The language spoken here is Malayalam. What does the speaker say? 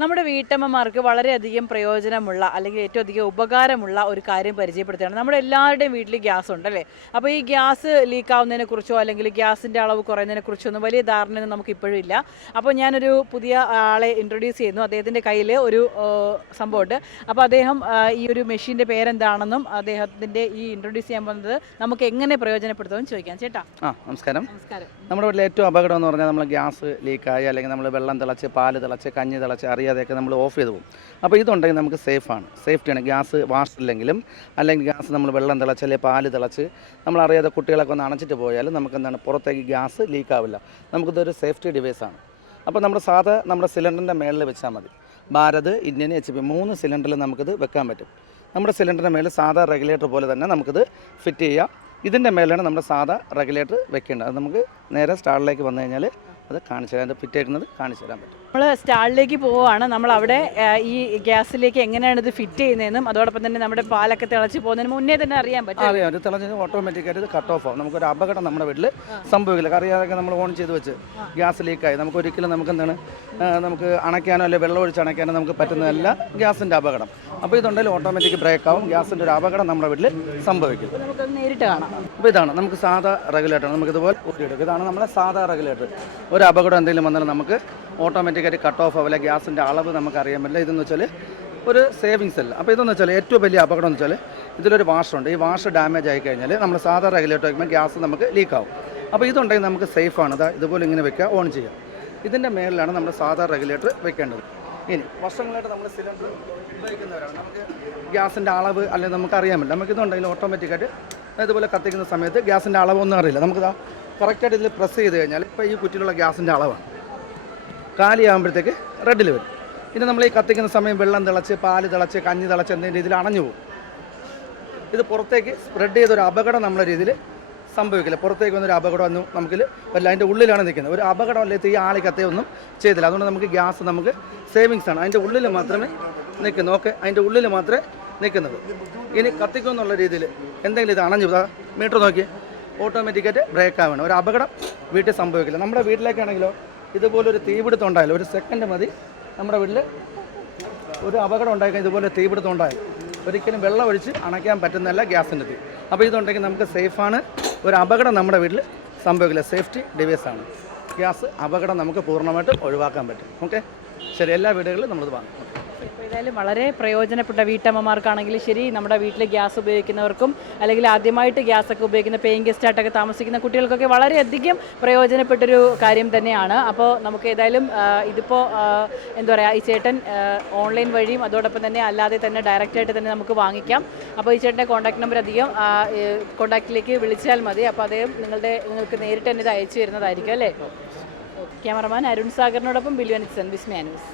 നമ്മുടെ വീട്ടമ്മമാർക്ക് വളരെയധികം പ്രയോജനമുള്ള അല്ലെങ്കിൽ ഏറ്റവും അധികം ഉപകാരമുള്ള ഒരു കാര്യം പരിചയപ്പെടുത്തുകയാണ്. നമ്മുടെ എല്ലാവരുടെയും വീട്ടിൽ ഗ്യാസ് ഉണ്ടല്ലേ? അപ്പോൾ ഈ ഗ്യാസ് ലീക്ക് കുറിച്ചോ അല്ലെങ്കിൽ ഗ്യാസിൻ്റെ അളവ് കുറയുന്നതിനെക്കുറിച്ചോ ഒന്നും വലിയ ധാരണയൊന്നും നമുക്ക് ഇപ്പോഴും ഇല്ല. അപ്പോൾ ഞാനൊരു പുതിയ ആളെ ഇൻട്രൊഡ്യൂസ് ചെയ്യുന്നു. അദ്ദേഹത്തിൻ്റെ കയ്യിൽ ഒരു സംഭവമുണ്ട്. അപ്പോൾ അദ്ദേഹം ഈ ഒരു മെഷീൻ്റെ പേരെന്താണെന്നും അദ്ദേഹത്തിൻ്റെ ഈ ഇൻട്രൊഡ്യൂസ് ചെയ്യാൻ പോകുന്നത് നമുക്ക് എങ്ങനെ പ്രയോജനപ്പെടുത്തുമെന്ന് ചോദിക്കാം. ചേട്ടാ നമസ്കാരം. നമ്മുടെ വീട്ടിൽ ഏറ്റവും അപകടം എന്ന് പറഞ്ഞാൽ നമ്മൾ ഗ്യാസ് ലീക്കായി അല്ലെങ്കിൽ നമ്മൾ വെള്ളം തിളച്ച് പാല് തിളച്ച് കഞ്ഞി തിളച്ച് അറിയാതെയൊക്കെ നമ്മൾ ഓഫ് ചെയ്ത് പോകും. അപ്പോൾ ഇതുണ്ടെങ്കിൽ നമുക്ക് സേഫ്റ്റിയാണ്. ഗ്യാസ് വാഷില്ലെങ്കിലും അല്ലെങ്കിൽ ഗ്യാസ് നമ്മൾ വെള്ളം തിളച്ച് അല്ലെങ്കിൽ പാല് തിളച്ച് നമ്മൾ അറിയാതെ കുട്ടികളൊക്കെ ഒന്ന് അണച്ചിട്ട് പോയാൽ നമുക്ക് എന്താണ് പുറത്തേക്ക് ഗ്യാസ് ലീക്കാവില്ല. നമുക്കിതൊരു സേഫ്റ്റി ഡിവൈസാണ്. അപ്പോൾ നമ്മുടെ സിലിണ്ടറിൻ്റെ മേളിൽ വെച്ചാൽ മതി. ഭാരത്, ഇന്ത്യൻ, HP 3 സിലിണ്ടറിൽ നമുക്കിത് വെക്കാൻ പറ്റും. നമ്മുടെ സിലിണ്ടറിൻ്റെ മേളിൽ സാധാ റെഗുലേറ്റർ പോലെ തന്നെ നമുക്കിത് ഫിറ്റ് ചെയ്യാം. ഇതിൻ്റെ മേലാണ് നമ്മുടെ സാധാ റെഗുലേറ്റർ വെക്കേണ്ടത്. അത് നമുക്ക് നേരെ സ്റ്റാളിലേക്ക് വന്നു കഴിഞ്ഞാൽ അത് കാണിച്ചു തരാൻ ഫിറ്റ് കാണിച്ചു തരാൻ പറ്റും. നമ്മൾ സ്റ്റാളിലേക്ക് പോവുകയാണ്. നമ്മളവിടെ ഈ ഗ്യാസിലേക്ക് എങ്ങനെയാണ് ഇത് ഫിറ്റ് ചെയ്യുന്നതെന്നും അതോടൊപ്പം തന്നെ നമ്മുടെ പാലൊക്കെ തിളച്ച് പോകുന്നതിന് മുന്നേ തന്നെ അറിയാൻ പറ്റും. അറിയാം, അത് തിളച്ച് ഓട്ടോമാറ്റിക്കായിട്ട് ഇത് കട്ട് ഓഫ് ആവും. നമുക്കൊരു അപകടം നമ്മുടെ വീട്ടിൽ സംഭവിക്കില്ല. അറിയാതെ നമ്മൾ ഓൺ ചെയ്ത് വെച്ച് ഗ്യാസ് ലീക്കായി നമുക്ക് ഒരിക്കലും നമുക്ക് അണയ്ക്കാനോ അല്ലെങ്കിൽ വെള്ളം ഒഴിച്ച് അണയ്ക്കാനോ നമുക്ക് പറ്റുന്നതല്ല ഗ്യാസിൻ്റെ അപകടം. അപ്പോൾ ഇതുണ്ടെങ്കിൽ ഓട്ടോമാറ്റിക് ബ്രേക്ക് ആവും. ഗ്യാസിൻ്റെ ഒരു അപകടം നമ്മുടെ വീട്ടിൽ സംഭവിക്കും. നമുക്കത് നേരിട്ട് കാണാം. അപ്പോൾ ഇതാണ് നമുക്ക് സാധാ റെഗുലേറ്റർ. നമുക്കിതുപോലെ ഊരിയെടുക്കും. ഇതാണ് നമ്മുടെ സാധാ റെഗുലേറ്റർ. ഒരു അപകടം എന്തെങ്കിലും വന്നാൽ നമുക്ക് ഓട്ടോമാറ്റിക്കായിട്ട് കട്ട് ഓഫ് ആവില്ല. ഗ്യാസിൻ്റെ അളവ് നമുക്ക് അറിയാൻ പറ്റില്ല. ഇതെന്ന് വെച്ചാൽ ഒരു സേവിങ്സ് അല്ല. അപ്പോൾ ഇതെന്ന് വെച്ചാൽ ഏറ്റവും വലിയ അപകടം എന്ന് വെച്ചാൽ ഇതിലൊരു വാഷറുണ്ട്. ഈ വാഷർ ഡാമേജ് ആയി കഴിഞ്ഞാൽ നമ്മൾ സാധാ റെഗുലേറ്റർ വയ്ക്കുമ്പോൾ ഗ്യാസ് നമുക്ക് ലീക്കാവും. അപ്പോൾ ഇതുണ്ടെങ്കിൽ നമുക്ക് സേഫാണ്. ഇതുപോലെ ഇങ്ങനെ വെക്കുക, ഓൺ ചെയ്യാം. ഇതിൻ്റെ മേളിലാണ് നമ്മൾ സാധാ റെഗുലേറ്റർ വെക്കേണ്ടത്. ഇനി വർഷങ്ങളായിട്ട് നമ്മൾ സിലിണ്ടർ ഉപയോഗിക്കുന്നവരാണ്. നമുക്ക് ഗ്യാസിൻ്റെ അളവ് അല്ലെങ്കിൽ നമുക്ക് അറിയാൻ പറ്റില്ല. നമുക്കിതുണ്ടെങ്കിൽ ഓട്ടോമാറ്റിക്കായിട്ട് ഇതുപോലെ കത്തിക്കുന്ന സമയത്ത് ഗ്യാസിൻ്റെ അളവൊന്നും അറിയില്ല. നമുക്കിതാ കറക്റ്റായിട്ട് ഇതിൽ പ്രസ് ചെയ്ത് കഴിഞ്ഞാൽ ഇപ്പോൾ ഈ കുറ്റിയിലുള്ള ഗ്യാസിൻ്റെ അളവാണ്. കാലിയാകുമ്പോഴത്തേക്ക് റെഡിൽ വരും. ഇനി നമ്മൾ ഈ കത്തിക്കുന്ന സമയം വെള്ളം തിളച്ച് പാല് തിളച്ച് കഞ്ഞി തിളച്ച് എന്തെങ്കിലും രീതിയിൽ അണഞ്ഞു പോകും. ഇത് പുറത്തേക്ക് സ്പ്രെഡ് ചെയ്തൊരു അപകടം നമ്മുടെ രീതിയിൽ സംഭവിക്കില്ല. പുറത്തേക്ക് വന്നൊരു അപകടം ഒന്നും നമുക്കിൽ വല്ല അതിൻ്റെ ഉള്ളിലാണ് നിൽക്കുന്നത്. ഒരു അപകടം അല്ലെങ്കിൽ ഈ ആളി കത്തയൊന്നും ചെയ്തില്ല. അതുകൊണ്ട് നമുക്ക് ഗ്യാസ് നമുക്ക് സേവിങ്സ് ആണ്. അതിൻ്റെ ഉള്ളിൽ മാത്രമേ നിൽക്കുന്നു. അതിൻ്റെ ഉള്ളിൽ മാത്രമേ നിൽക്കുന്നത്. ഇനി കത്തിക്കുമെന്നുള്ള രീതിയിൽ എന്തെങ്കിലും ഇത് അണഞ്ഞു മീറ്റർ നോക്കി ഓട്ടോമാറ്റിക്കായിട്ട് ബ്രേക്ക് ആവണം. ഒരു അപകടം വീട്ടിൽ സംഭവിക്കില്ല. നമ്മുടെ വീട്ടിലേക്കാണെങ്കിലോ ഇതുപോലൊരു തീപിടുത്തം ഉണ്ടായാലും ഒരു സെക്കൻഡ് മതി. നമ്മുടെ വീട്ടിൽ ഒരു അപകടം ഉണ്ടായിക്കഴിഞ്ഞാൽ ഇതുപോലെ തീപിടുത്തം ഉണ്ടായാൽ ഒരിക്കലും വെള്ളം ഒഴിച്ച് അണയ്ക്കാൻ പറ്റുന്നതല്ല ഗ്യാസിൻ്റെ തീ. അപ്പോൾ ഇതുണ്ടെങ്കിൽ നമുക്ക് സേഫാണ്. ഒരു അപകടം നമ്മുടെ വീട്ടിൽ സംഭവിക്കില്ല. സേഫ്റ്റി ഡിവൈസാണ്. ഗ്യാസ് അപകടം നമുക്ക് പൂർണ്ണമായിട്ടും ഒഴിവാക്കാൻ പറ്റും. ഓക്കെ, ശരി. എല്ലാ വീടുകളിലും നമ്മളത് വാങ്ങും. ഇപ്പോൾ ഏതായാലും വളരെ പ്രയോജനപ്പെട്ട വീട്ടമ്മമാർക്കാണെങ്കിൽ ശരി, നമ്മുടെ വീട്ടിൽ ഗ്യാസ് ഉപയോഗിക്കുന്നവർക്കും അല്ലെങ്കിൽ ആദ്യമായിട്ട് ഗ്യാസൊക്കെ ഉപയോഗിക്കുന്ന പേയിങ് ഗസ്റ്റായിട്ടൊക്കെ താമസിക്കുന്ന കുട്ടികൾക്കൊക്കെ വളരെയധികം പ്രയോജനപ്പെട്ടൊരു കാര്യം തന്നെയാണ്. അപ്പോൾ നമുക്ക് ഏതായാലും ഇതിപ്പോൾ എന്താ പറയുക, ഈ ചേട്ടൻ ഓൺലൈൻ വഴിയും അതോടൊപ്പം തന്നെ അല്ലാതെ തന്നെ ഡയറക്റ്റായിട്ട് തന്നെ നമുക്ക് വാങ്ങിക്കാം. അപ്പോൾ ഈ ചേട്ടൻ്റെ കോൺടാക്ട് നമ്പർ കോൺടാക്റ്റിലേക്ക് വിളിച്ചാൽ മതി. അപ്പോൾ അദ്ദേഹം നിങ്ങൾക്ക് നേരിട്ട് തന്നെ ഇത് അയച്ചു തരുന്നതായിരിക്കും അല്ലേ? ക്യാമറമാൻ അരുൺ സാഗറിനോടൊപ്പം ബില്യു അനിസൻ, വിസ്മയ ന്യൂസ്.